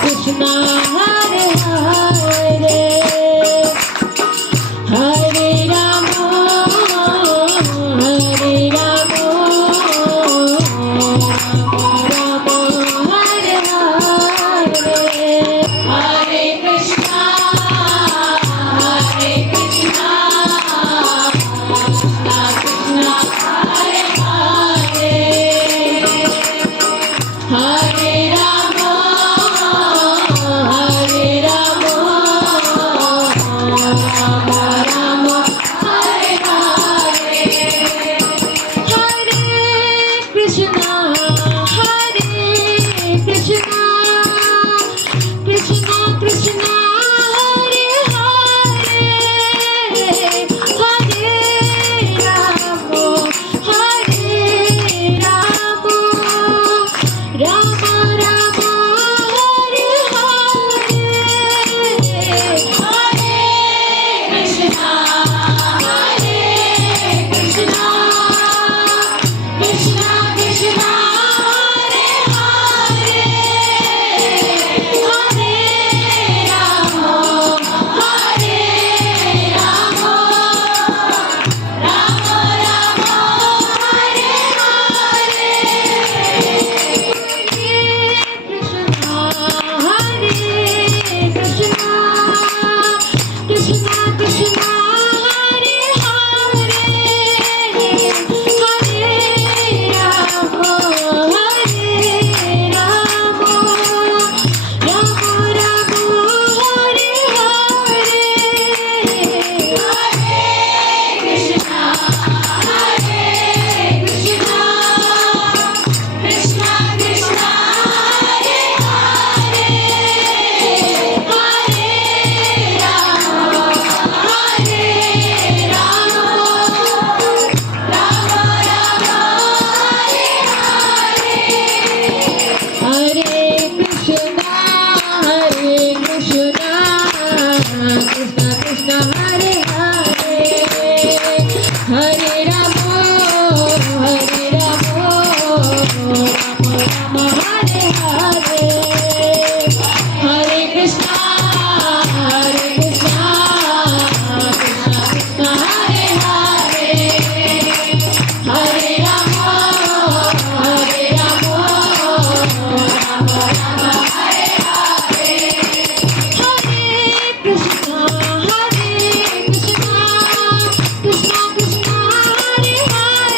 Krishna Hare Hare Hare Rama Hare Rama Rama Hare Hare Hare Krishna Hare Krishna Krishna Krishna Hare Hare Hare Rama Hare Rama Rama Rama Hare Hare Hare Krishna Hare Krishna Krishna Krishna Hare Hare Hare Rama Hare Rama Rama Rama Hare Hare Hare Krishna Hare Krishna Krishna Krishna Hare Hare Hare Rama Hare Rama Rama Rama Hare Hare Krishna Krishna Hare Hare Hare Rama Hare Rama Rama Rama Hare Hare Hare Krishna Hare Krishna Krishna Krishna Hare Hare Hare Rama Hare Rama Rama Rama Hare Hare Hare Krishna Hare Krishna Krishna Krishna Hare Hare Hare Rama Hare Rama Rama Rama Hare Hare Hare Krishna Hare Krishna Krishna Krishna Hare Hare Hare Rama Hare Rama Rama Rama Hare Hare Hare Krishna Hare Krishna Krishna Krishna Hare Hare Hare Rama Hare Rama Rama Rama Hare Hare Hare Krishna Hare Krishna Krishna Krishna Hare Hare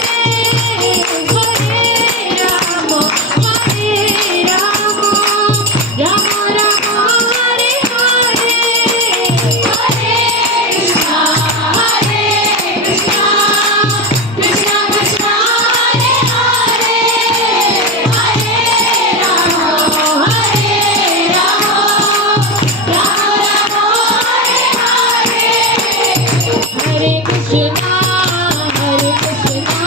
Hare Rama Hare Rama Rama Rama Hare Hare Hare Krishna Hare Krishna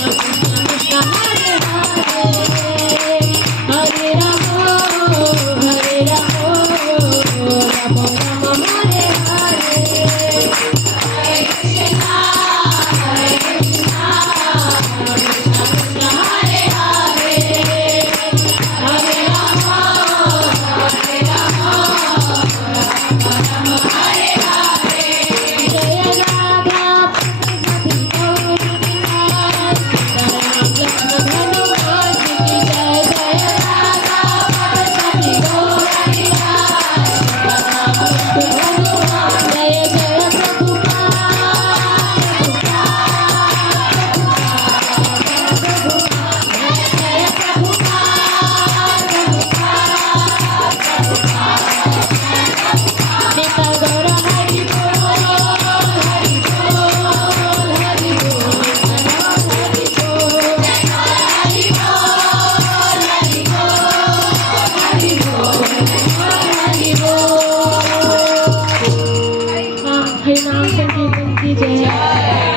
Krishna Krishna Hare Hare Hare Rama Hare Rama Rama Rama Hare Hare Hare Krishna Hare Krishna Krishna Krishna Hare Hare Hare Rama Hare Rama Rama Rama Hare Hare Jaya Radha Sati Gauranitai Sitaram Lakshman Hanuman Ji ki Jai Jaya Radha Sati Gauranitai Sitaram Lakshman Hanuman Jaya Jaya Prabhupada Jaya Prabhupada Nita Gaura Hari Bol Hari Bol Hari Bol Hari Bol Hari Bol Hari Bol Hari Bol Hari Naam Sankirtan ki jai